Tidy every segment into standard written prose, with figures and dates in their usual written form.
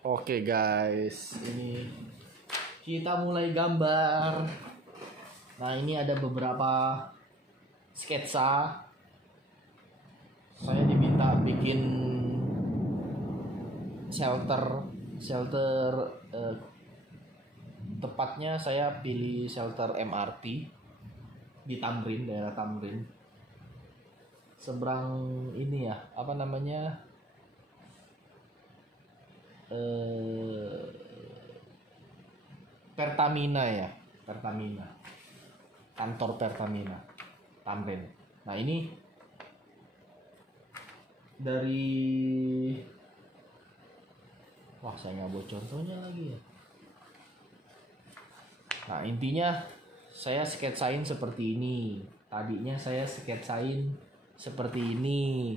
Oke guys, ini kita mulai gambar. Nah ini ada beberapa sketsa. Saya diminta bikin shelter. Tepatnya saya pilih shelter MRT di Tamrin, daerah Tamrin. Seberang ini ya, apa namanya? Pertamina ya, Pertamina, kantor Pertamina Tamrin. Nah ini dari, wah saya nggak buat contohnya lagi ya. Nah intinya saya sketsain seperti ini. Tadinya saya sketsain seperti ini,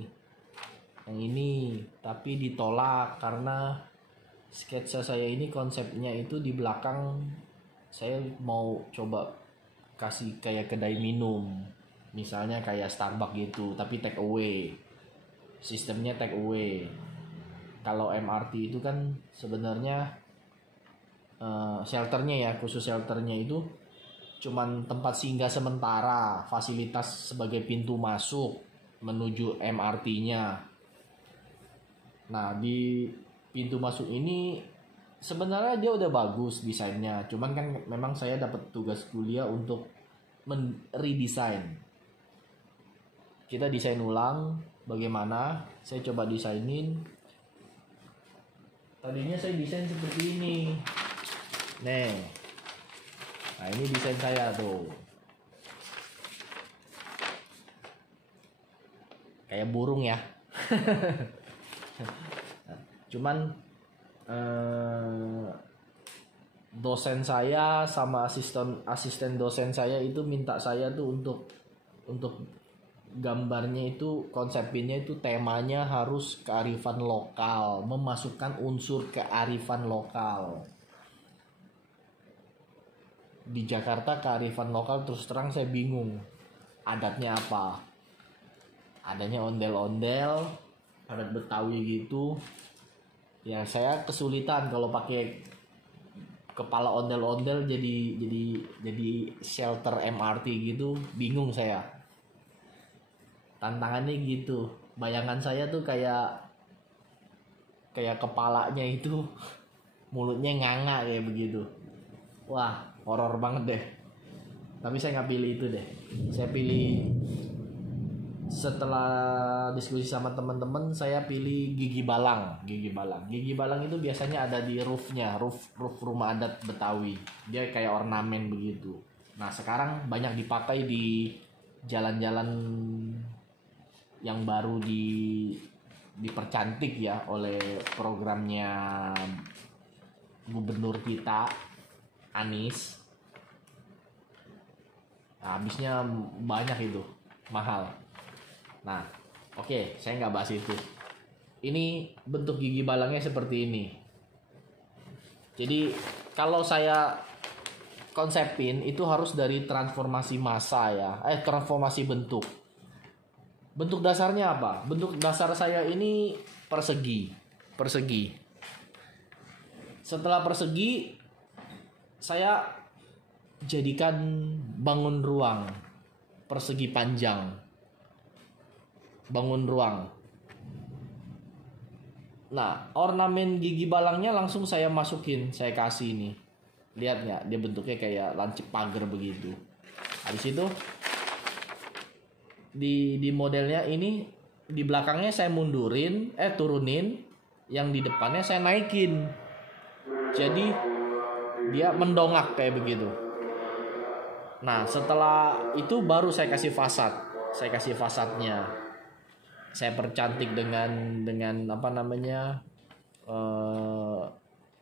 yang ini, tapi ditolak karena sketsa saya ini konsepnya itu di belakang saya mau coba kasih kayak kedai minum, misalnya kayak Starbucks gitu, tapi take away, sistemnya take away. Kalau MRT itu kan sebenarnya shelternya ya, khusus shelternya itu cuman tempat singgah sementara, fasilitas sebagai pintu masuk menuju MRT-nya. Nah di pintu masuk ini sebenarnya dia udah bagus desainnya, cuman kan memang saya dapat tugas kuliah untuk redesign. Kita desain ulang bagaimana, saya coba desainin. Tadinya saya desain seperti ini. Nah ini desain saya tuh. Kayak burung ya. Cuman dosen saya sama asisten dosen saya itu minta saya tuh untuk gambarnya itu, konsepinnya itu temanya harus kearifan lokal, memasukkan unsur kearifan lokal. Di Jakarta kearifan lokal terus terang saya bingung adatnya apa. Adanya ondel-ondel, adat Betawi gitu. Ya saya kesulitan kalau pakai kepala ondel-ondel jadi shelter MRT gitu, bingung saya. Tantangannya gitu. Bayangan saya tuh kayak kepalanya itu mulutnya nganga kayak begitu. Wah, horor banget deh. Tapi saya nggak pilih itu deh. Saya pilih, setelah diskusi sama teman-teman, saya pilih gigi balang. Gigi balang itu biasanya ada di roofnya, roof rumah adat Betawi. Dia kayak ornamen begitu. Nah sekarang banyak dipakai di jalan-jalan yang baru dipercantik ya oleh programnya gubernur kita Anies. Nah, habisnya banyak itu, mahal. Nah, oke, saya nggak bahas itu. Ini bentuk gigi balangnya seperti ini. Jadi kalau saya konsepin itu harus dari transformasi massa ya, transformasi bentuk. Bentuk dasarnya apa? Bentuk dasar saya ini persegi. Setelah persegi, saya jadikan bangun ruang persegi panjang. Bangun ruang. Nah, ornamen gigi balangnya langsung saya masukin, saya kasih ini. Lihat nggak? Dia bentuknya kayak lancip pagar begitu. Habis itu di modelnya ini, di belakangnya saya turunin, yang di depannya saya naikin. Jadi dia mendongak kayak begitu. Nah, setelah itu baru saya kasih fasad. Saya kasih fasadnya. Saya percantik dengan apa namanya?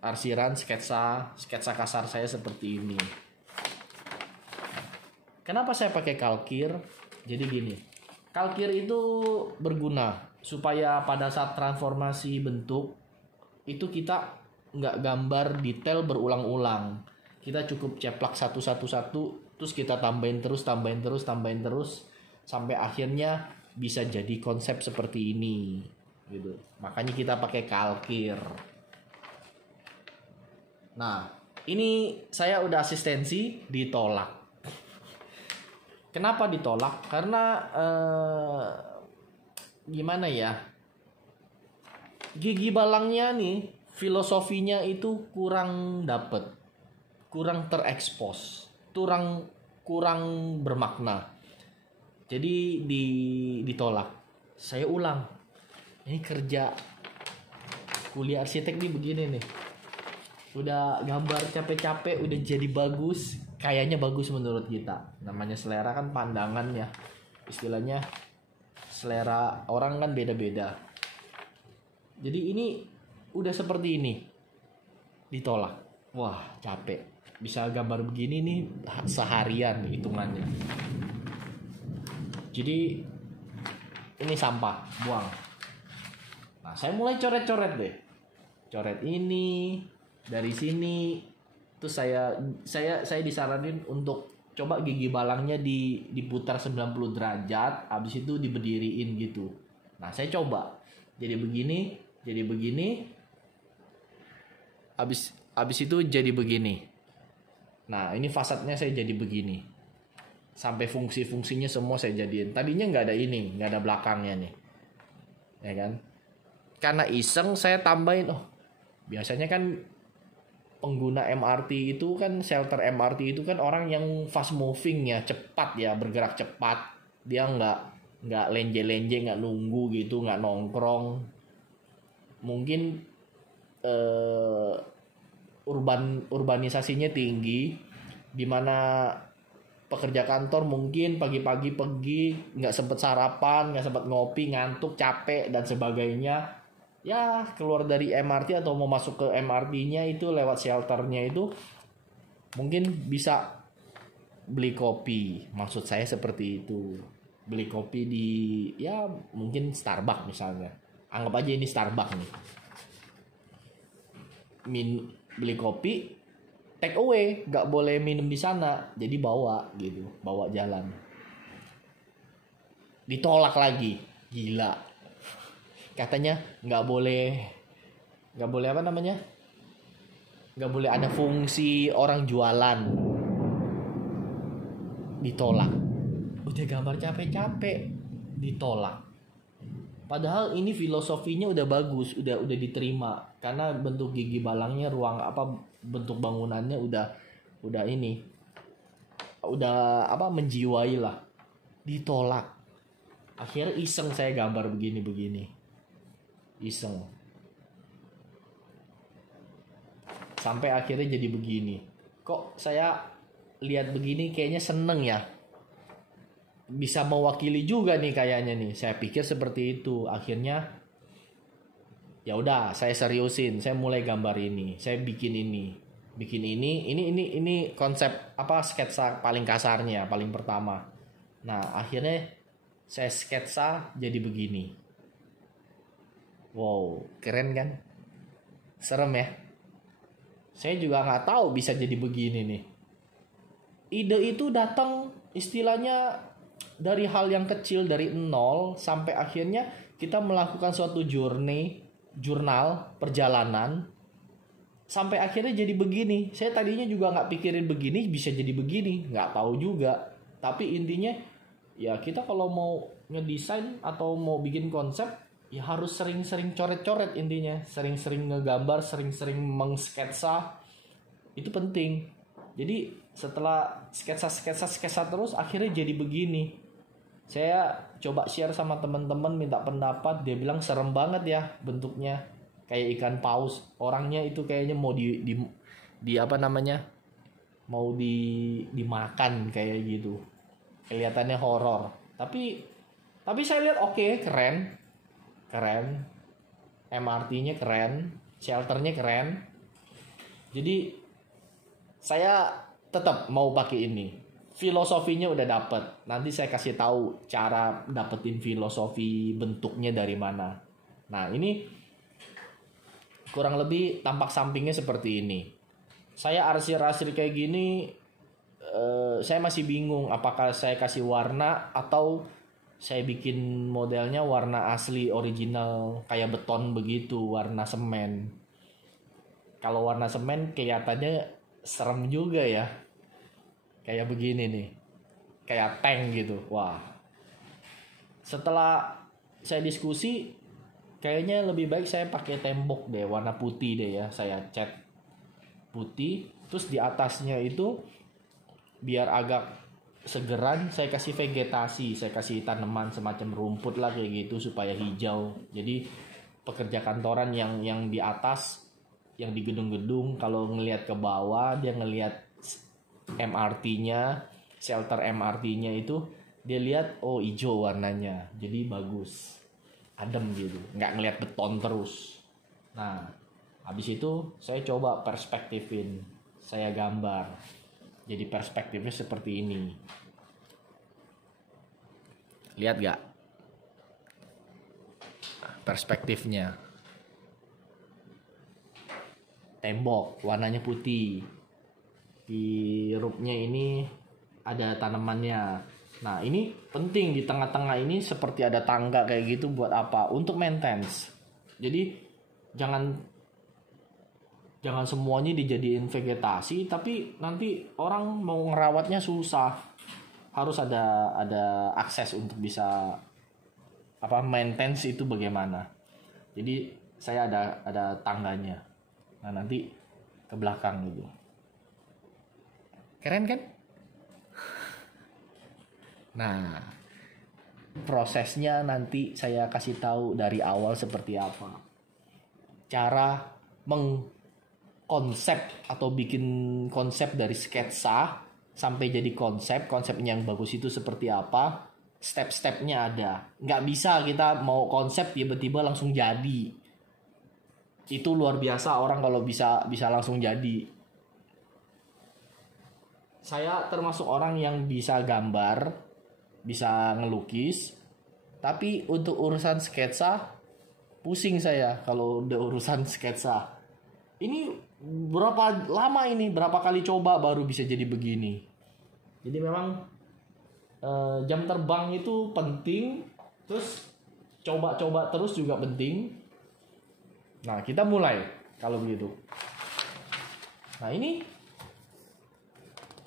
Arsiran, sketsa kasar saya seperti ini. Kenapa saya pakai kalkir? Jadi gini, kalkir itu berguna supaya pada saat transformasi bentuk itu kita nggak gambar detail berulang-ulang. Kita cukup ceplak satu, terus kita tambahin terus sampai akhirnya bisa jadi konsep seperti ini gitu. Makanya kita pakai kalkir. Nah, ini saya udah asistensi ditolak. Kenapa ditolak? Karena gimana ya? Gigi balangnya nih, filosofinya itu kurang dapet, kurang terekspos, kurang bermakna. Jadi ditolak. Saya ulang. Ini kerja kuliah arsitek nih begini nih. Udah gambar capek-capek, udah jadi bagus, kayaknya bagus menurut kita. Namanya selera kan pandangan ya. Istilahnya selera orang kan beda-beda. Jadi ini udah seperti ini, ditolak. Wah, capek. Bisa gambar begini nih seharian hitungannya. Jadi ini sampah, buang. Nah, saya mulai coret-coret deh. Coret ini dari sini. Terus saya disaranin untuk coba gigi balangnya diputar 90 derajat, habis itu diberdiriin gitu. Nah, saya coba. Jadi begini. Habis itu jadi begini. Nah, ini fasadnya saya jadi begini. Sampai fungsi-fungsinya semua saya jadiin. Tadinya nggak ada belakangnya nih. Ya kan? Karena iseng saya tambahin, biasanya kan pengguna MRT itu kan, shelter MRT itu kan orang yang fast moving ya, cepat ya, bergerak cepat. Dia nggak lenje-lenje, nggak nunggu gitu, nggak nongkrong. Mungkin urbanisasinya tinggi, dimana pekerja kantor mungkin pagi-pagi pergi, nggak sempet sarapan, nggak sempet ngopi, ngantuk, capek dan sebagainya. Ya keluar dari MRT atau mau masuk ke MRT-nya itu lewat shelternya itu mungkin bisa beli kopi. Maksud saya seperti itu. Beli kopi di ya mungkin Starbucks misalnya. Anggap aja ini Starbucks nih. Beli kopi, take away, nggak boleh minum di sana, jadi bawa jalan. Ditolak lagi, gila. Katanya nggak boleh apa namanya? Nggak boleh ada fungsi orang jualan. Ditolak. Udah gambar capek-capek, ditolak. Padahal ini filosofinya udah bagus, udah diterima karena bentuk gigi balangnya, bentuk bangunannya udah menjiwai lah. Ditolak. Akhirnya iseng saya gambar begini. Iseng. Sampai akhirnya jadi begini. Kok saya lihat begini kayaknya seneng ya. Bisa mewakili juga nih kayaknya nih. Saya pikir seperti itu. Akhirnya ya udah saya seriusin. Saya mulai gambar ini. Saya bikin ini. Ini konsep sketsa paling kasarnya, paling pertama. Nah, akhirnya saya sketsa jadi begini. Wow, keren kan? Serem ya? Saya juga nggak tahu bisa jadi begini nih. Ide itu datang istilahnya dari hal yang kecil, dari nol sampai akhirnya kita melakukan suatu jurnal perjalanan sampai akhirnya jadi begini. Saya tadinya juga nggak pikirin begini bisa jadi begini, nggak tahu juga. Tapi intinya ya kita kalau mau ngedesain atau mau bikin konsep ya harus sering-sering coret-coret intinya, sering-sering ngegambar, sering-sering mengsketsa, itu penting. Jadi setelah sketsa terus akhirnya jadi begini. Saya coba share sama teman-teman, minta pendapat, dia bilang serem banget ya bentuknya, kayak ikan paus. Orangnya itu kayaknya mau mau dimakan kayak gitu. Kelihatannya horor. Tapi saya lihat oke, keren. MRT-nya keren, shelternya keren. Jadi saya tetap mau pakai ini. Filosofinya udah dapet. Nanti saya kasih tahu cara dapetin filosofi bentuknya dari mana. Nah, ini kurang lebih tampak sampingnya seperti ini. Saya arsir-arsir kayak gini, saya masih bingung apakah saya kasih warna atau saya bikin modelnya warna asli original kayak beton begitu, warna semen. Kalau warna semen kelihatannya serem juga ya. Kayak begini nih. Kayak tank gitu. Wah. Setelah saya diskusi, kayaknya lebih baik saya pakai tembok deh, warna putih deh ya. Saya cat putih, terus di atasnya itu biar agak segeran saya kasih vegetasi, saya kasih tanaman semacam rumput lah kayak gitu supaya hijau. Jadi pekerja kantoran yang di atas, yang di gedung-gedung, kalau ngelihat ke bawah dia ngelihat MRT-nya, shelter MRT-nya itu dia lihat oh hijau warnanya, jadi bagus, adem gitu, nggak ngelihat beton terus. Nah, habis itu saya coba perspektifin, saya gambar, jadi perspektifnya seperti ini. Lihat gak perspektifnya? Tembok warnanya putih, di roofnya ini ada tanamannya. Nah ini penting, di tengah-tengah ini seperti ada tangga kayak gitu, buat apa? Untuk maintenance. Jadi jangan semuanya dijadiin vegetasi, tapi nanti orang mau ngerawatnya susah. Harus ada akses untuk bisa maintenance itu bagaimana. Jadi saya ada tangganya. Nah nanti ke belakang gitu. Keren kan? Nah, prosesnya nanti saya kasih tahu dari awal seperti apa. Cara mengkonsep atau bikin konsep dari sketsa sampai jadi konsepnya yang bagus itu seperti apa. Step-stepnya ada. Nggak bisa kita mau konsep tiba-tiba langsung jadi. Itu luar biasa orang kalau bisa langsung jadi. Saya termasuk orang yang bisa gambar, bisa ngelukis, tapi untuk urusan sketsa pusing saya kalau udah urusan sketsa. Ini berapa lama ini, berapa kali coba baru bisa jadi begini. Jadi memang jam terbang itu penting, terus coba-coba terus juga penting. Nah kita mulai kalau begitu. Nah ini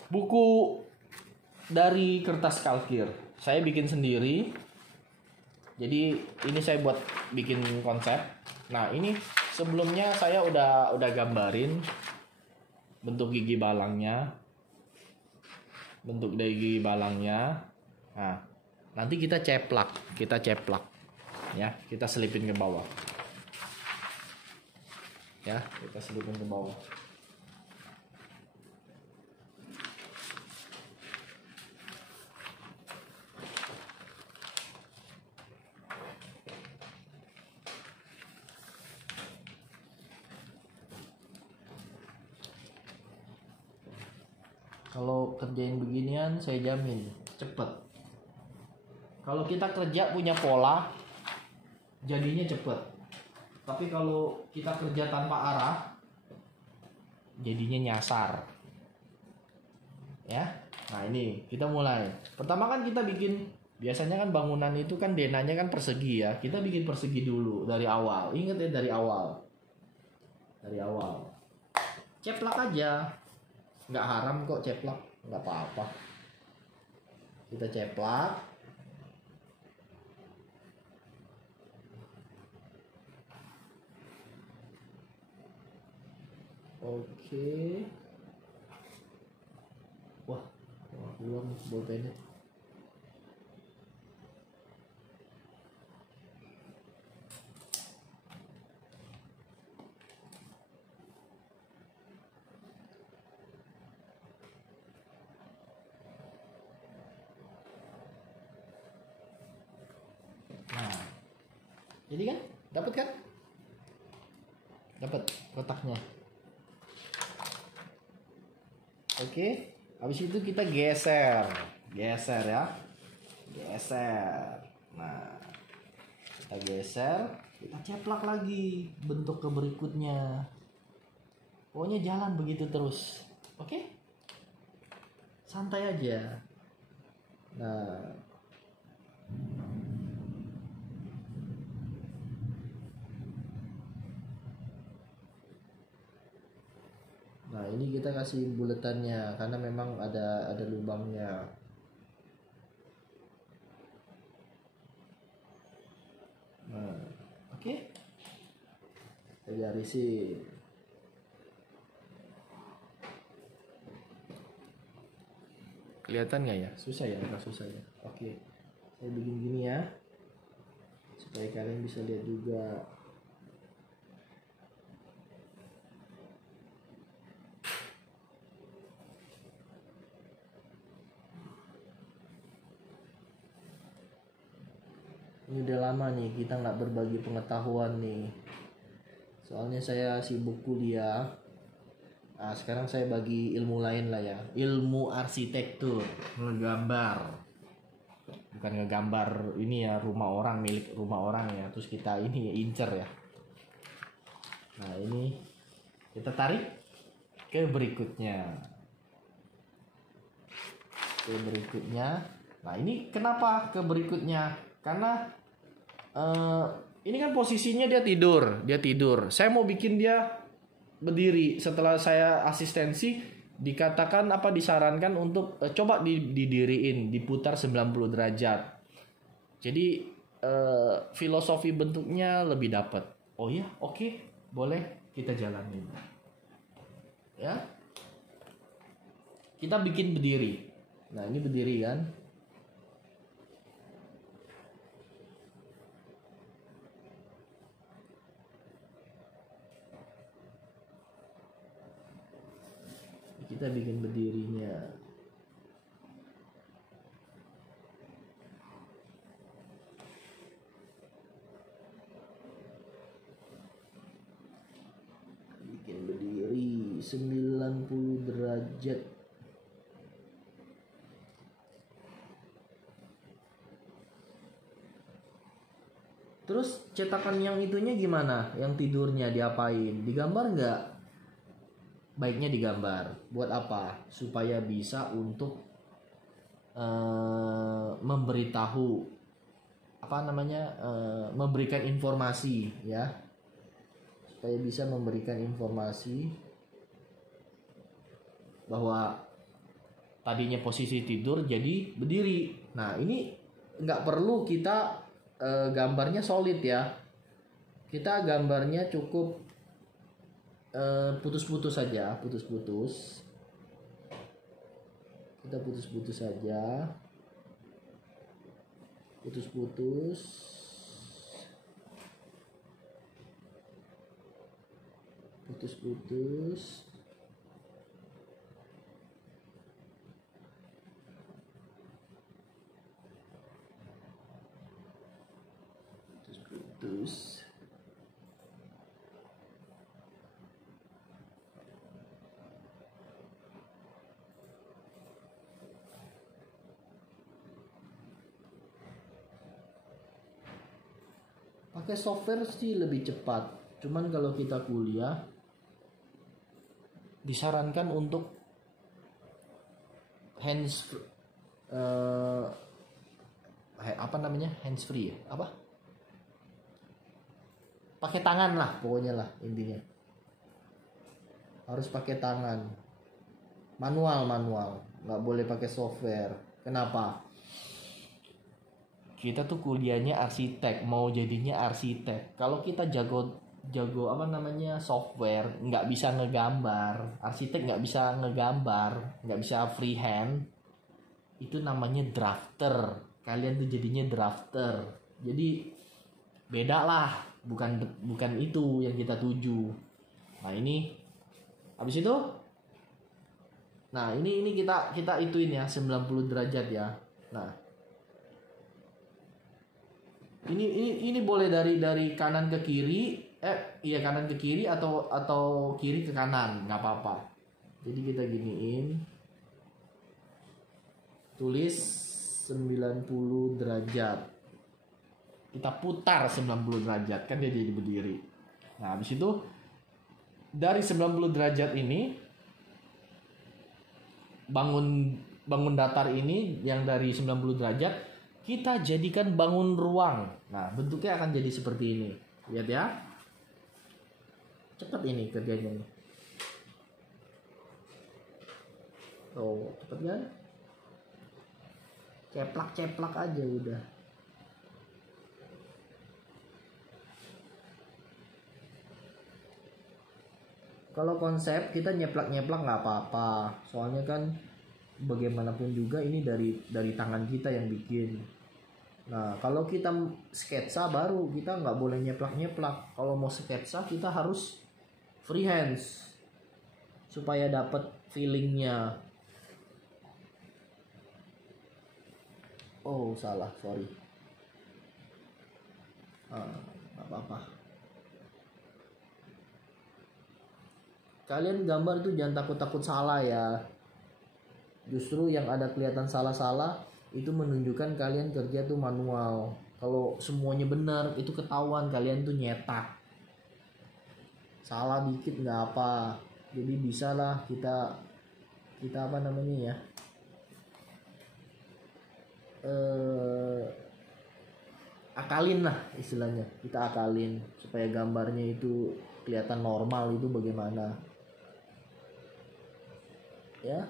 buku dari kertas kalkir, saya bikin sendiri. Jadi ini saya buat bikin konsep. Nah ini sebelumnya saya udah gambarin bentuk gigi balangnya, Nah nanti kita ceplak ya, kita selipin ke bawah ya, kita selipin ke bawah. Kalau kerjain beginian saya jamin cepet. Kalau kita kerja punya pola, jadinya cepet. Tapi kalau kita kerja tanpa arah, jadinya nyasar. Ya, nah ini kita mulai. Pertama kan kita bikin, biasanya kan bangunan itu kan denanya kan persegi ya. Kita bikin persegi dulu dari awal. Ingat ya, dari awal. Ceplak aja. Nggak haram kok ceplak, nggak apa-apa. Kita ceplak. Oke. Wah keluar nih bolpennya. Nah, jadi kan, dapat kan? Dapat kotaknya. Oke, habis itu kita geser ya, Nah, kita geser, kita ceplak lagi bentuk ke berikutnya. Pokoknya jalan begitu terus, oke? Santai aja. Nah, Nah ini kita kasih buletannya karena memang ada lubangnya. Nah, oke. Kita garisin. Kelihatan nggak ya? Susah ya, agak susah ya. Oke, saya bikin gini ya, supaya kalian bisa lihat juga. Ini udah lama nih kita nggak berbagi pengetahuan nih. Soalnya saya sibuk kuliah. Nah, sekarang saya bagi ilmu lain lah ya. Ilmu arsitektur, ngegambar. Bukan ngegambar ini ya, rumah orang, milik rumah orang ya. Terus kita ini incer ya. Nah, ini kita tarik ke berikutnya. Ke berikutnya. Nah, ini kenapa ke berikutnya? Karena ini kan posisinya dia tidur. Saya mau bikin dia berdiri. Setelah saya asistensi, dikatakan disarankan untuk coba didiriin, diputar 90 derajat. Jadi filosofi bentuknya lebih dapat. Oh ya, oke, boleh kita jalanin. Ya, kita bikin berdiri. Nah ini berdiri kan. Kita bikin berdirinya. Bikin berdiri 90 derajat. Terus cetakan yang itunya gimana? Yang tidurnya diapain? Digambar nggak? Baiknya digambar. Buat apa? Supaya bisa untuk memberitahu memberikan informasi ya. Supaya bisa memberikan informasi bahwa tadinya posisi tidur jadi berdiri. Nah ini nggak perlu kita gambarnya solid ya. Kita gambarnya cukup putus-putus saja, putus-putus. Kita putus-putus saja. Putus-putus. Putus-putus. Putus-putus. Pakai software sih lebih cepat. Cuman kalau kita kuliah disarankan untuk hands free ya? Pakai tangan lah pokoknya lah intinya. Harus pakai tangan. Manual. Nggak boleh pakai software. Kenapa? Kita tuh kuliahnya arsitek, mau jadinya arsitek. Kalau kita jago software, nggak bisa ngegambar. Arsitek nggak bisa ngegambar, nggak bisa freehand. Itu namanya drafter. Kalian tuh jadinya drafter. Jadi beda lah, bukan itu yang kita tuju. Nah ini, habis itu, nah ini kita ituin ya 90 derajat ya. Nah. Ini boleh dari kanan ke kiri, kanan ke kiri atau kiri ke kanan, nggak apa-apa. Jadi kita giniin, tulis 90 derajat, kita putar 90 derajat kan dia jadi berdiri. Nah habis itu dari 90 derajat ini bangun datar ini yang dari 90 derajat kita jadikan bangun ruang. Nah, bentuknya akan jadi seperti ini. Lihat ya. Cepat ini kerjanya. Oh, cepet kan? Ceplak-ceplak aja udah. Kalau konsep kita nyeplak-nyeplak nggak apa-apa. Soalnya kan bagaimanapun juga ini dari tangan kita yang bikin. Nah, kalau kita sketsa baru kita nggak boleh nyeplak-nyeplak. Kalau mau sketsa kita harus freehands supaya dapat feelingnya. Oh, salah, sorry. Nggak apa-apa. Kalian gambar itu jangan takut-takut salah ya. Justru yang ada kelihatan salah-salah itu menunjukkan kalian kerja tuh manual. Kalau semuanya benar itu ketahuan kalian tuh nyetak. Salah dikit nggak apa. Jadi bisalah kita apa namanya ya? Akalin lah istilahnya. Kita akalin supaya gambarnya itu kelihatan normal itu bagaimana. Ya.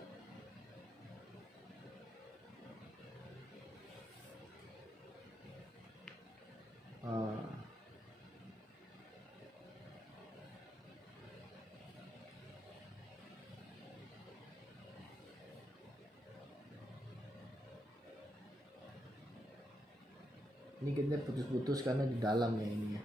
Ini kita putus-putus karena di dalam ya ini ya.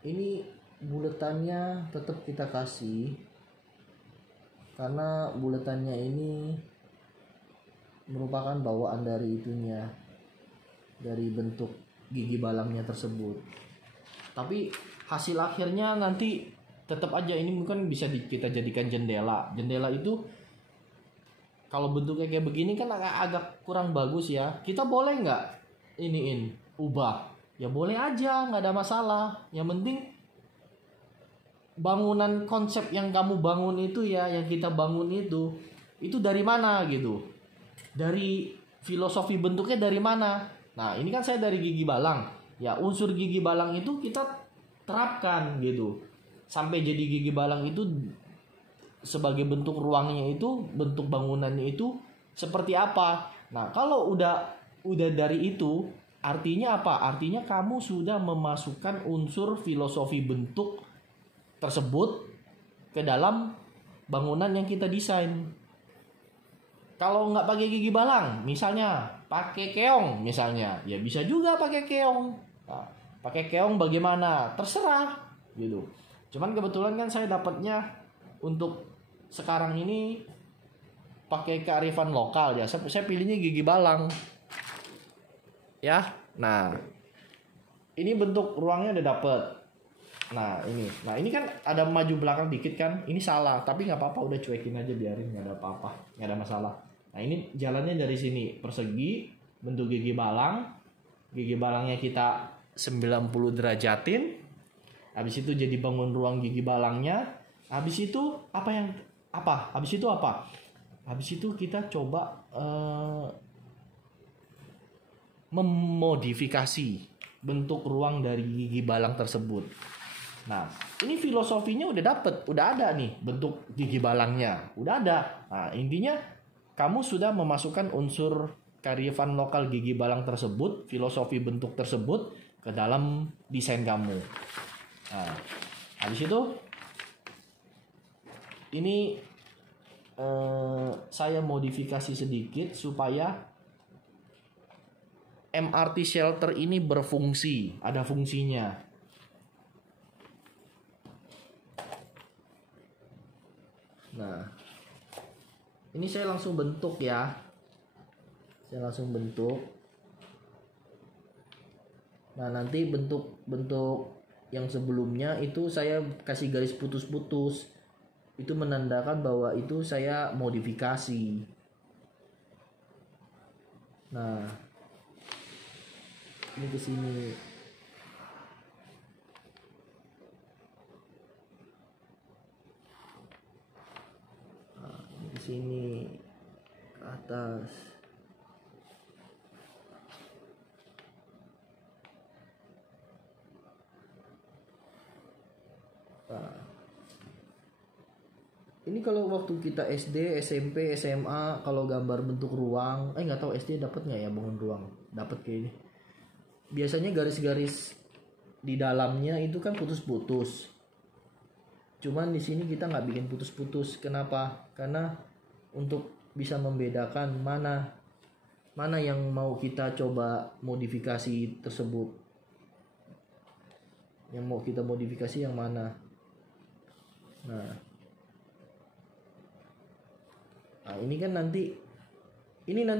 Ini buletannya tetap kita kasih karena buletannya ini merupakan bawaan dari itunya, dari bentuk gigi balangnya tersebut. Tapi hasil akhirnya nanti tetap aja ini mungkin bisa kita jadikan jendela. Jendela itu kalau bentuknya kayak begini kan agak kurang bagus ya. Kita boleh nggak ubah? Ya boleh aja, nggak ada masalah. Yang penting bangunan konsep yang kamu bangun itu ya, yang kita bangun itu dari mana gitu? Dari filosofi bentuknya dari mana? Nah ini kan saya dari gigi balang. Ya unsur gigi balang itu kita terapkan gitu. Sampai jadi gigi balang itu sebagai bentuk ruangnya itu, bentuk bangunannya itu seperti apa? Nah kalau udah dari itu, artinya apa? Artinya kamu sudah memasukkan unsur filosofi bentuk tersebut ke dalam bangunan yang kita desain. Kalau nggak pakai gigi balang, misalnya pakai keong misalnya, ya bisa juga pakai keong. Nah, pakai keong bagaimana? Terserah gitu. Cuman kebetulan kan saya dapatnya untuk sekarang ini pakai kearifan lokal ya. Saya pilihnya gigi balang. Ya. Nah, ini bentuk ruangnya udah dapet. Nah ini kan ada maju belakang dikit kan, ini salah, tapi nggak apa-apa, udah cuekin aja, biarin, nggak ada apa-apa, nggak ada masalah. Nah ini jalannya dari sini persegi, bentuk gigi balangnya kita 90 derajatin, habis itu jadi bangun ruang gigi balangnya, habis itu habis itu kita coba memodifikasi bentuk ruang dari gigi balang tersebut. Nah, ini filosofinya udah ada nih bentuk gigi balangnya, udah ada. Nah, intinya kamu sudah memasukkan unsur kearifan lokal gigi balang tersebut, filosofi bentuk tersebut ke dalam desain kamu. Nah, habis itu ini saya modifikasi sedikit supaya MRT shelter ini berfungsi, ada fungsinya. Nah, ini saya langsung bentuk ya. Nah, nanti bentuk yang sebelumnya itu saya kasih garis putus-putus. Itu menandakan bahwa itu saya modifikasi. Nah, ini ke sini. Sini ke atas. Ini kalau waktu kita SD, SMP, SMA, kalau gambar bentuk ruang, nggak tahu SD dapat nggak ya bangun ruang? Dapat kayak ini. Biasanya garis-garis di dalamnya itu kan putus-putus. Cuman di sini kita nggak bikin putus-putus. Kenapa? Karena untuk bisa membedakan mana yang mau kita coba modifikasi tersebut. Yang mau kita modifikasi yang mana? Nah, ini kan nanti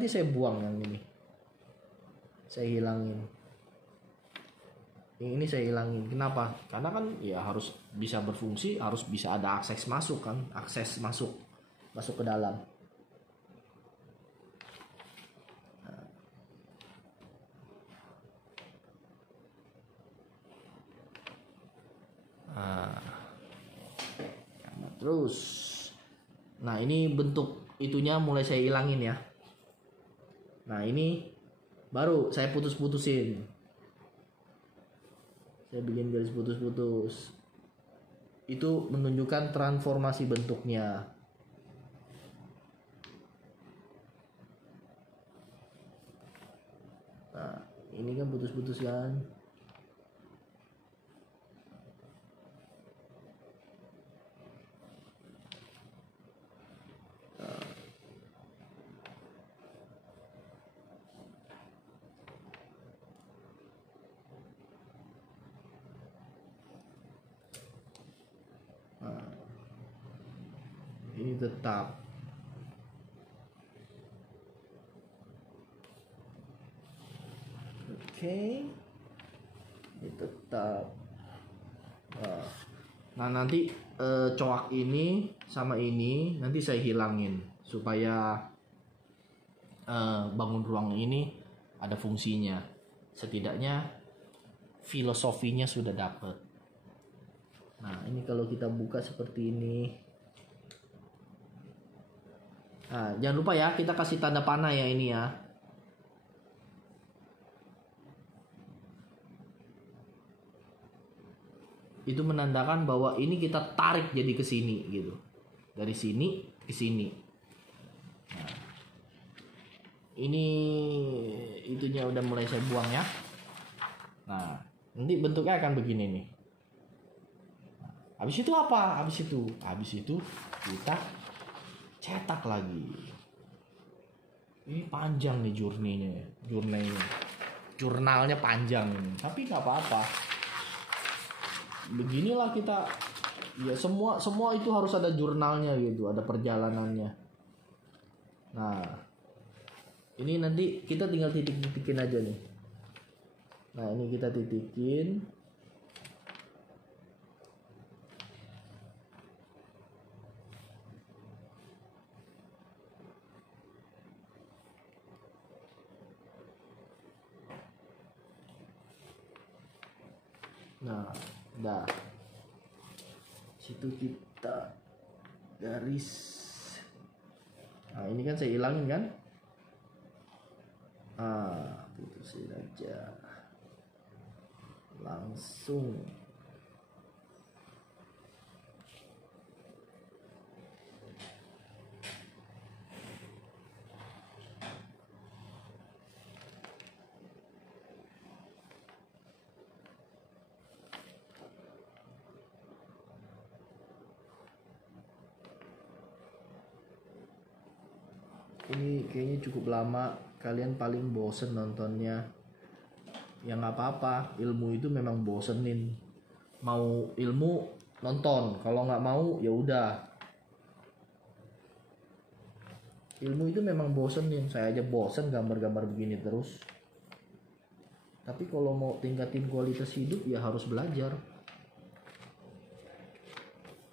saya buang yang ini. Saya hilangin. Yang ini saya hilangin. Kenapa? Karena kan ya harus bisa berfungsi, harus bisa ada akses masuk kan, akses masuk ke dalam. Terus, nah ini bentuk itunya mulai saya hilangin ya. Nah ini baru saya putus-putusin. Saya bikin garis putus-putus. Itu menunjukkan transformasi bentuknya. Nah ini kan putus-putus kan. Ini tetap. Oke. Ini tetap. Nah nanti coak ini sama ini nanti saya hilangin supaya bangun ruang ini ada fungsinya. Setidaknya filosofinya sudah dapet. Nah ini kalau kita buka seperti ini. Nah, jangan lupa ya kita kasih tanda panah ya ini ya. Itu menandakan bahwa ini kita tarik jadi ke sini gitu. Dari sini ke sini. Nah, ini itunya udah mulai saya buang ya. Nah, nanti bentuknya akan begini nih. Nah, habis itu apa? Habis itu kita cetak lagi. Ini panjang nih jurnalnya panjang, tapi nggak apa-apa. Beginilah kita, ya semua itu harus ada jurnalnya gitu, ada perjalanannya. Nah, ini nanti kita tinggal titik-titikin aja nih. Nah, ini kita titikin. Nah, dah. Situ kita garis. Nah, ini kan saya hilangin kan? Putusin aja. Langsung. Ini kayaknya cukup lama, kalian paling bosen nontonnya. Ya nggak apa-apa, ilmu itu memang bosenin. Mau ilmu nonton, kalau nggak mau ya udah. Ilmu itu memang bosenin, saya aja bosen gambar-gambar begini terus. Tapi kalau mau tingkatin kualitas hidup ya harus belajar.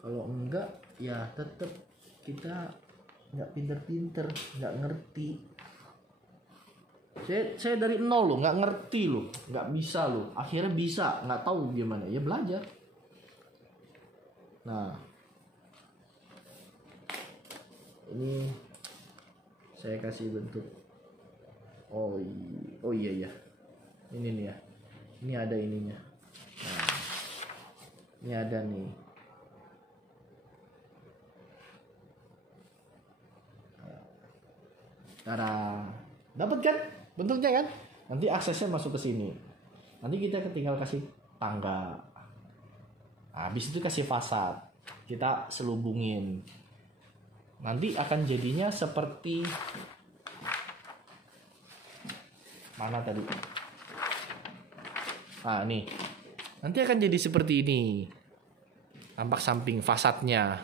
Kalau enggak ya tetap kita nggak pinter-pinter, nggak ngerti. Saya dari nol loh, nggak ngerti loh, nggak bisa loh. Akhirnya bisa, nggak tahu gimana, ya belajar. Nah, ini saya kasih bentuk. Oh iya, ini nih ya, ini ada ininya. Nah, ini ada nih. Cara dapat kan bentuknya kan? Nanti aksesnya masuk ke sini. Nanti kita tinggal kasih tangga. Habis itu kasih fasad. Kita selubungin. Nanti akan jadinya seperti mana tadi? Nih. Nanti akan jadi seperti ini. Tampak samping fasadnya.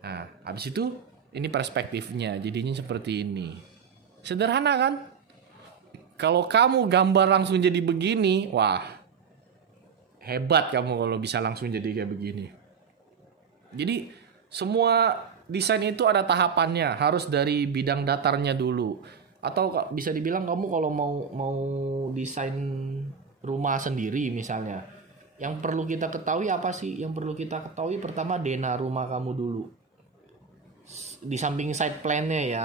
Nah, habis itu ini perspektifnya, jadinya seperti ini. Sederhana kan? Kalau kamu gambar langsung jadi begini, wah, hebat kamu kalau bisa langsung jadi kayak begini. Jadi semua desain itu ada tahapannya, harus dari bidang datarnya dulu. Atau bisa dibilang kamu kalau mau desain rumah sendiri misalnya, yang perlu kita ketahui apa sih? Yang perlu kita ketahui pertama dena rumah kamu dulu. Di samping site plan-nya ya,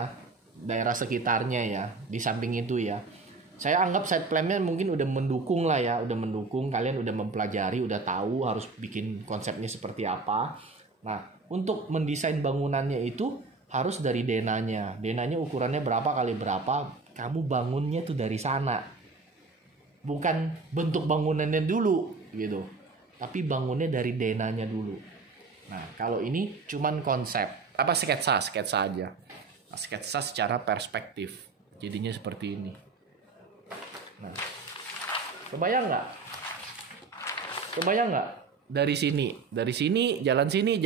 daerah sekitarnya ya, di samping itu ya. Saya anggap site plan-nya mungkin udah mendukung lah ya, udah mendukung, kalian udah mempelajari, udah tahu harus bikin konsepnya seperti apa. Nah, untuk mendesain bangunannya itu harus dari denanya. Denanya ukurannya berapa kali berapa, kamu bangunnya tuh dari sana. Bukan bentuk bangunannya dulu gitu, tapi bangunnya dari denanya dulu. Nah, kalau ini cuman konsep, sketsa aja. Sketsa secara perspektif. Jadinya seperti ini. Nah, kebayang nggak? Dari sini, jalan sini,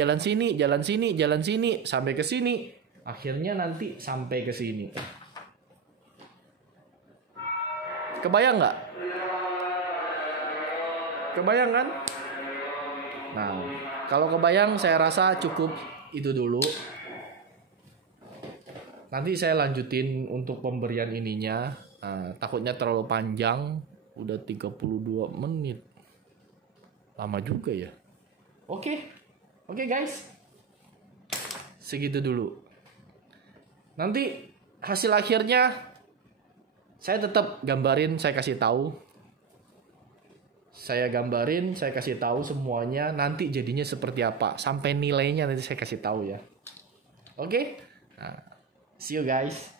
sampai ke sini. Akhirnya nanti sampai ke sini. Kebayang nggak? Kebayang kan? Nah, kalau kebayang saya rasa cukup itu dulu. Nanti saya lanjutin untuk pemberian ininya. Takutnya terlalu panjang, udah 32 menit. Lama juga ya. Oke guys. Segitu dulu. Nanti hasil akhirnya saya tetap gambarin, saya kasih tahu. Saya gambarin, saya kasih tahu semuanya. Nanti jadinya seperti apa, sampai nilainya nanti saya kasih tahu ya. Oke? See you guys.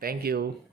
Thank you.